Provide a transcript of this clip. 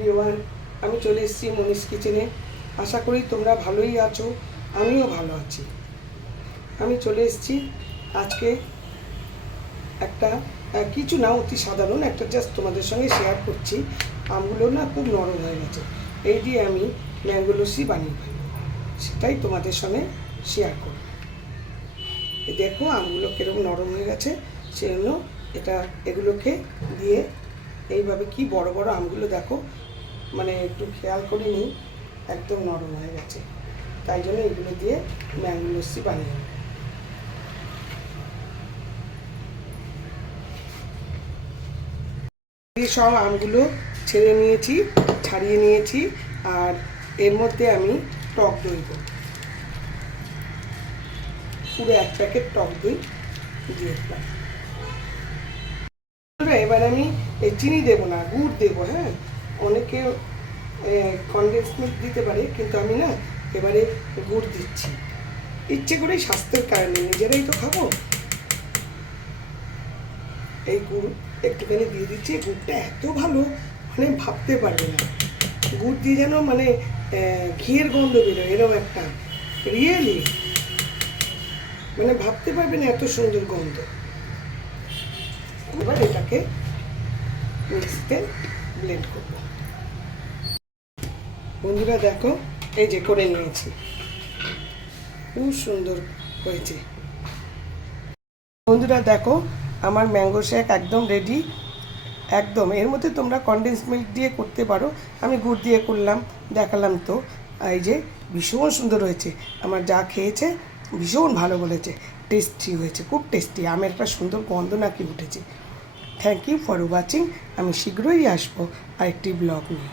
Everyone, আমি চলে এসেছি মনীষ কিচেনে। আশা করি তোমরা ভালোই আছো, আমিও ভালো আছি। আমি চলে এসেছি আজকে একটা কিছু না, অতি সাধারণ একটা জাস্ট তোমাদের সঙ্গে শেয়ার করছি। আমগুলো না খুব নরম হয়ে গেছে, এই দিয়ে আমি ম্যাঙ্গো লস্যি বানিয়ে ফেলবো, সেটাই তোমাদের সঙ্গে শেয়ার করব। দেখো আমগুলো কীরকম নরম হয়ে গেছে, সেজন্য এগুলোকে দিয়ে এইভাবে কি বড় বড় আমগুলো দেখো, মানে একটু খেয়াল করে নিই, একদম নরম হয়ে গেছে, তাই জন্য এগুলো দিয়ে ম্যাঙ্গো লস্যি বানিয়ে নেব। সব আমগুলো ছেড়ে নিয়েছি, ছাড়িয়ে নিয়েছি, আর এর মধ্যে আমি টক দই দেবো, পুরো 1 প্যাকেট টক দই দিয়ে দিলাম। এবার আমি চিনি দেবো না, গুড় দেবো। হ্যাঁ, অনেকে কনডেন্স মিল্ক দিতে পারে, কিন্তু আমি না এবারে গুড় দিচ্ছি, ইচ্ছে করেই, স্বাস্থ্যের কারণে, নিজেরাই তো খাবো। এই গুড় একটুখানি দিয়ে দিচ্ছি। গুড়টা এত ভালো, মানে ভাবতে পারবে না। গুড় দিয়ে যেন মানে ঘিয়ের গন্ধ বেরোয়, এরকম একটা রিয়েলি, মানে ভাবতে পারবে না এত সুন্দর গন্ধ। এবার এটাকে মিক্সিতে ব্লেন্ড করবো। বন্ধুরা দেখো, এই যে করে নিয়েছি, খুব সুন্দর হয়েছে। বন্ধুরা দেখো, আমার ম্যাঙ্গো শেক একদম রেডি, একদম। এর মধ্যে তোমরা কনডেন্স মিল্ক দিয়ে করতে পারো, আমি গুড় দিয়ে করলাম, দেখালাম তো। এই যে ভীষণ সুন্দর হয়েছে, আমার যা খেয়েছে ভীষণ ভালো বলেছে, টেস্টি হয়েছে, খুব টেস্টি। আমের একটা সুন্দর গন্ধ নাকি উঠেছে। Thank you for watching. আমি শীঘ্রই আসবো আরেকটি ব্লগ নিয়ে।